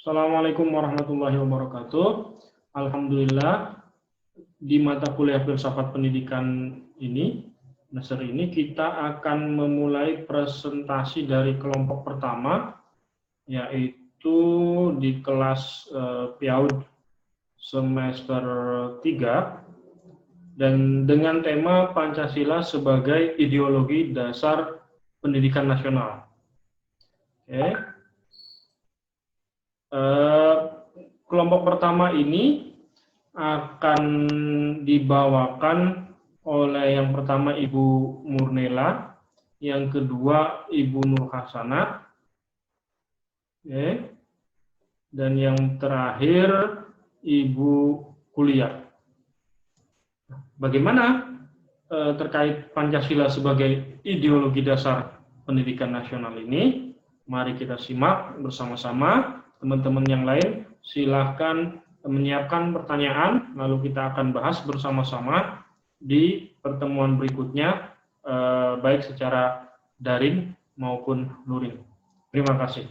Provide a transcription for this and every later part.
Assalamualaikum warahmatullahi wabarakatuh. Alhamdulillah, di mata kuliah filsafat pendidikan ini, kita akan memulai presentasi dari kelompok pertama, yaitu di kelas PIAUD semester 3, dan dengan tema Pancasila sebagai ideologi dasar pendidikan nasional. Oke. Kelompok pertama ini akan dibawakan oleh yang pertama Ibu Murnela, yang kedua Ibu Nur Hasanah, dan yang terakhir Ibu Kuliah. Bagaimana terkait Pancasila sebagai ideologi dasar pendidikan nasional ini? Mari kita simak bersama-sama. Teman-teman yang lain silahkan menyiapkan pertanyaan, lalu kita akan bahas bersama-sama di pertemuan berikutnya, baik secara daring maupun luring. Terima kasih.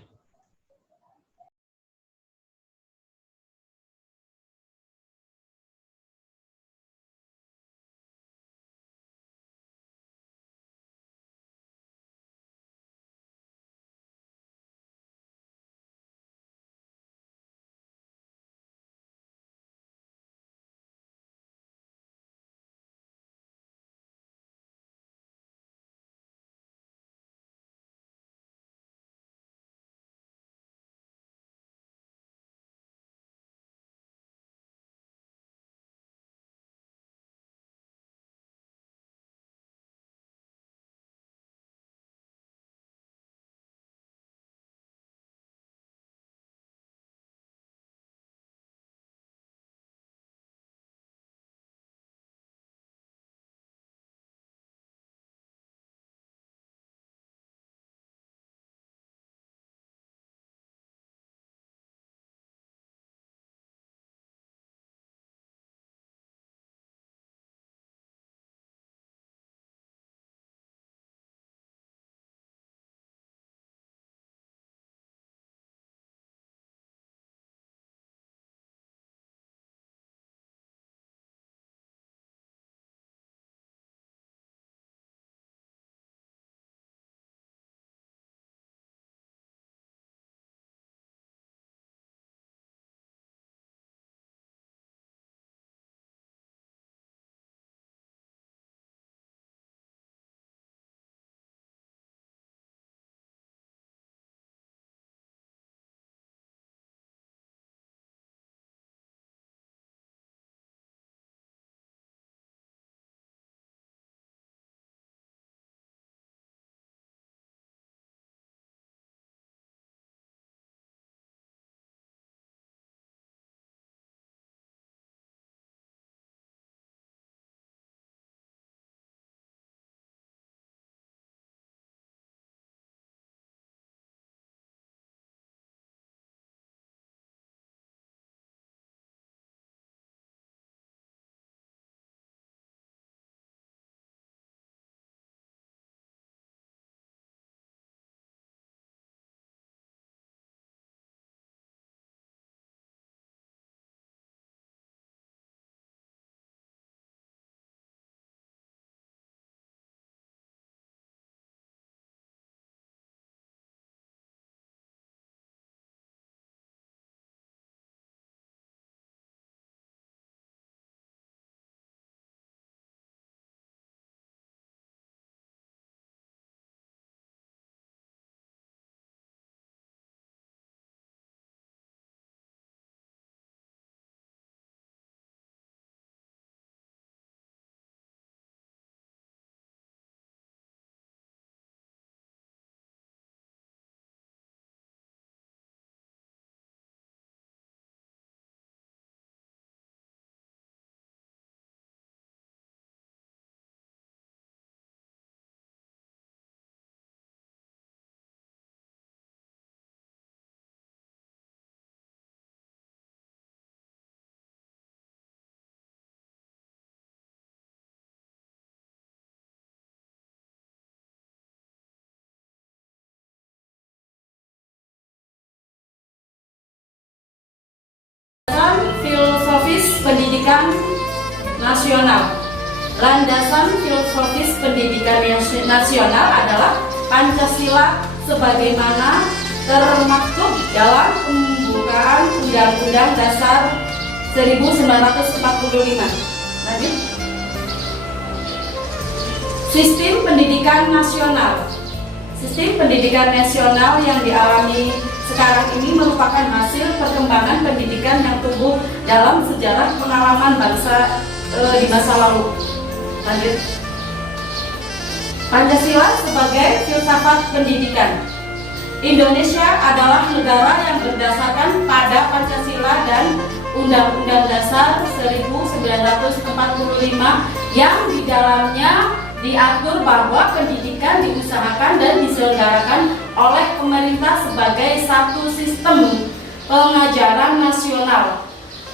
pendidikan nasional. Landasan filosofis pendidikan nasional adalah Pancasila sebagaimana termaktub dalam pembukaan Undang-Undang Dasar 1945. Lanjut. Sistem pendidikan nasional. Sistem pendidikan nasional yang dialami sekarang ini merupakan hasil perkembangan pendidikan yang tumbuh dalam sejarah pengalaman bangsa di masa lalu. Lanjut. Pancasila sebagai filsafat pendidikan. Indonesia adalah negara yang berdasarkan pada Pancasila dan Undang-Undang Dasar 1945 yang di dalamnya diatur bahwa pendidikan diusahakan dan diselenggarakan oleh pemerintah sebagai satu sistem pengajaran nasional.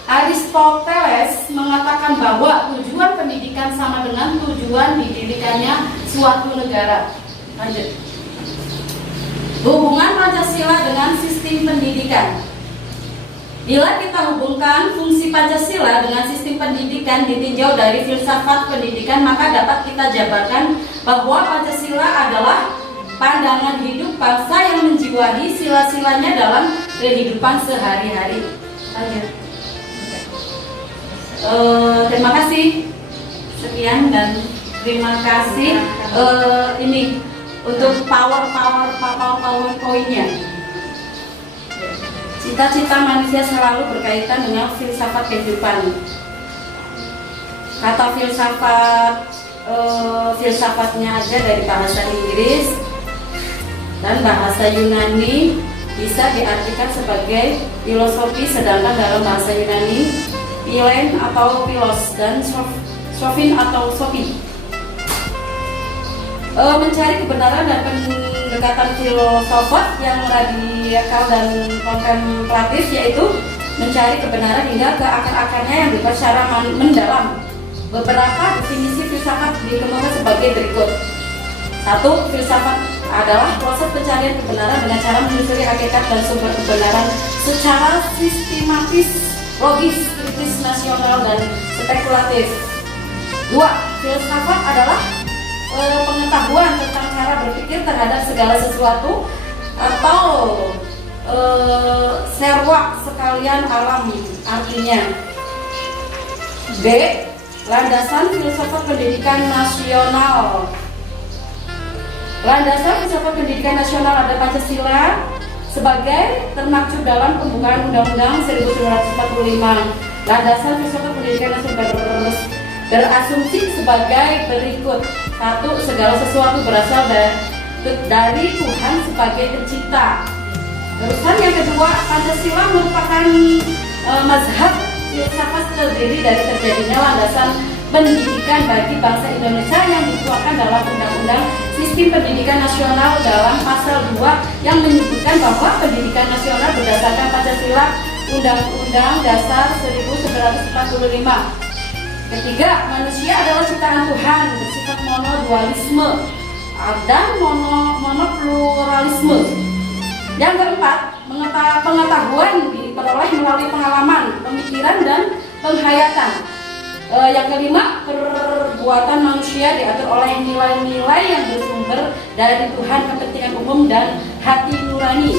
Aristoteles mengatakan bahwa tujuan pendidikan sama dengan tujuan didirikannya suatu negara. Lanjut. Hubungan Pancasila dengan sistem pendidikan. Bila kita hubungkan fungsi Pancasila dengan sistem pendidikan ditinjau dari filsafat pendidikan, maka dapat kita jabarkan bahwa Pancasila adalah pandangan hidup bangsa yang menjiwai sila-silanya dalam kehidupan sehari-hari. Lanjut. Terima kasih. Sekian dan terima kasih. Ini untuk power poinnya. Cita-cita manusia selalu berkaitan dengan filsafat kehidupan. Kata filsafat, filsafatnya aja dari bahasa Inggris dan bahasa Yunani bisa diartikan sebagai filosofi, sedangkan dalam bahasa Yunani philen atau philos dan sophin atau sophie. Mencari kebenaran dan pendekatan filsafat yang radikal dan kontemplatif, yaitu mencari kebenaran hingga ke akar-akarnya yang dibahas secara mendalam. Beberapa definisi filsafat dikemukakan sebagai berikut. 1. Filsafat adalah proses pencarian kebenaran dengan cara menelusuri hakikat dan sumber kebenaran secara sistematis, logis, kritis, nasional, dan spekulatif. 2. Filsafat adalah pengetahuan tentang cara berpikir terhadap segala sesuatu atau serwak sekalian alam artinya. B. Landasan filsafat pendidikan nasional. Landasan filsafat pendidikan nasional ada Pancasila sebagai termaktub dalam pembukaan Undang-Undang 1945. Landasan filsafat pendidikan nasional berasumsi sebagai berikut. 1. Segala sesuatu berasal dari Tuhan sebagai pencipta. Terusan yang kedua, Pancasila merupakan mazhab filsafat terdiri dari terjadinya landasan pendidikan bagi bangsa Indonesia yang dituangkan dalam Undang-Undang Sistem Pendidikan Nasional dalam pasal 2 yang menyebutkan bahwa pendidikan nasional berdasarkan Pancasila Undang-Undang Dasar 1945. Ketiga, manusia adalah ciptaan Tuhan, bersifat monodualisme dan monopluralisme. Yang keempat, pengetahuan diperoleh melalui pengalaman, pemikiran, dan penghayatan. Yang kelima, perbuatan manusia diatur oleh nilai-nilai yang bersumber dari Tuhan, kepentingan umum, dan hati nurani.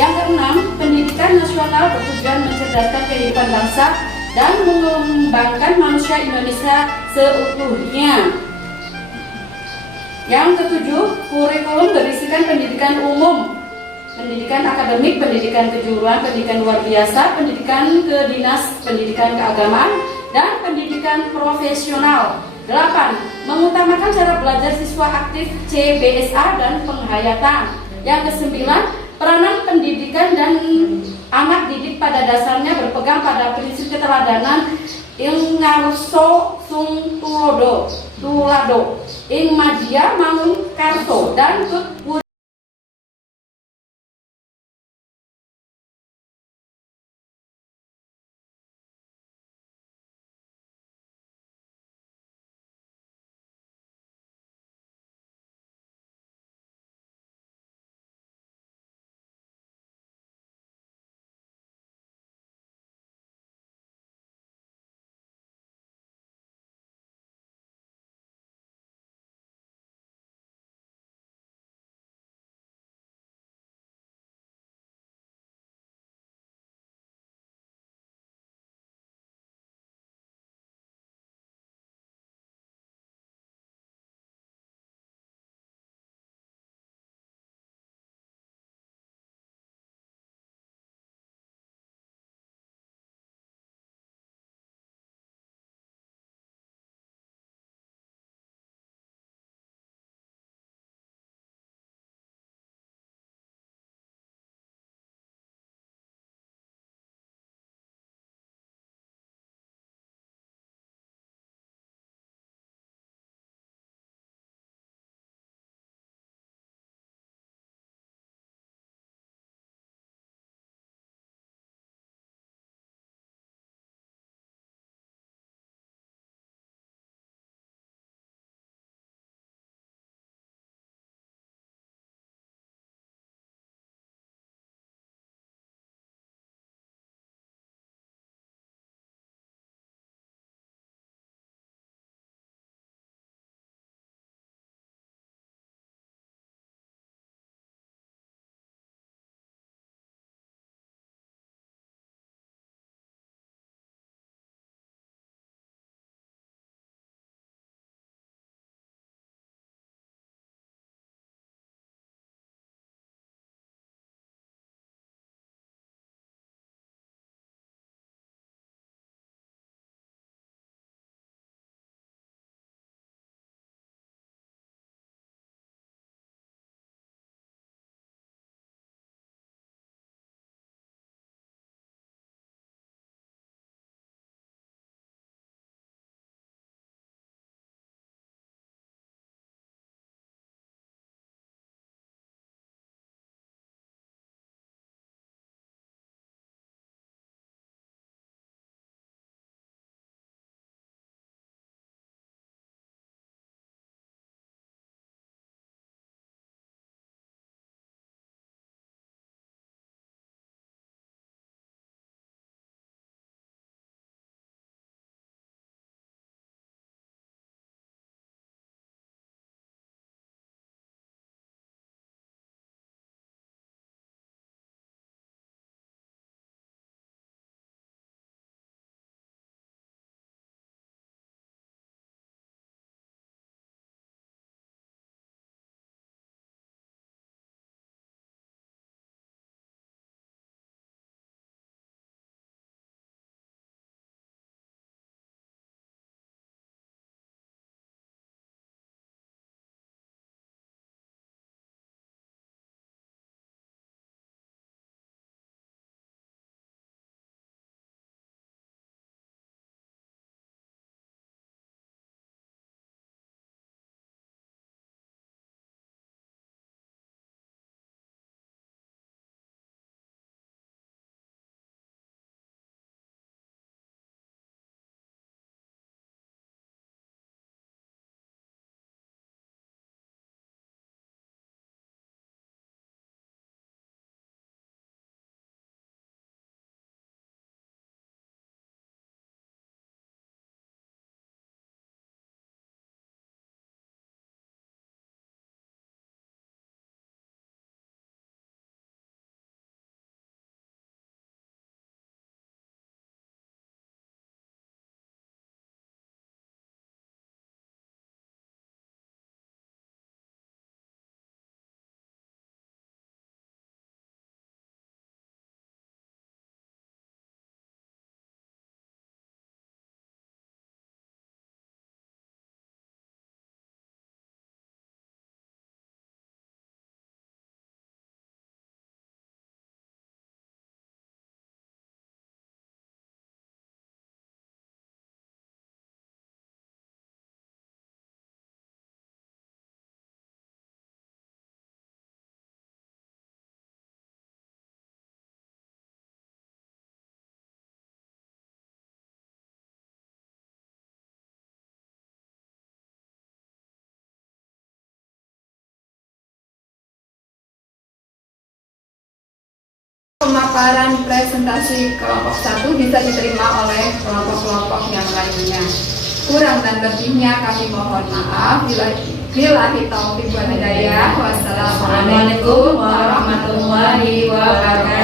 Yang keenam, pendidikan nasional bertujuan mencerdaskan kehidupan bangsa dan mengembangkan manusia Indonesia seutuhnya. Yang ketujuh, kurikulum berisikan pendidikan umum, pendidikan akademik, pendidikan kejuruan, pendidikan luar biasa, pendidikan kedinas, pendidikan keagamaan, dan pendidikan profesional. 8. Mengutamakan cara belajar siswa aktif CBSA dan penghayatan. Yang kesembilan, peranan pendidikan dan anak didik pada dasarnya berpegang pada prinsip keteladanan ing ngarso sung tulado ing madia mangun karso dan Pemaparan presentasi kelompok 1 bisa diterima oleh kelompok-kelompok yang lainnya. Kurang dan lebihnya kami mohon maaf. Billahi taufiq wal hidayah. Wassalamualaikum warahmatullahi wabarakatuh.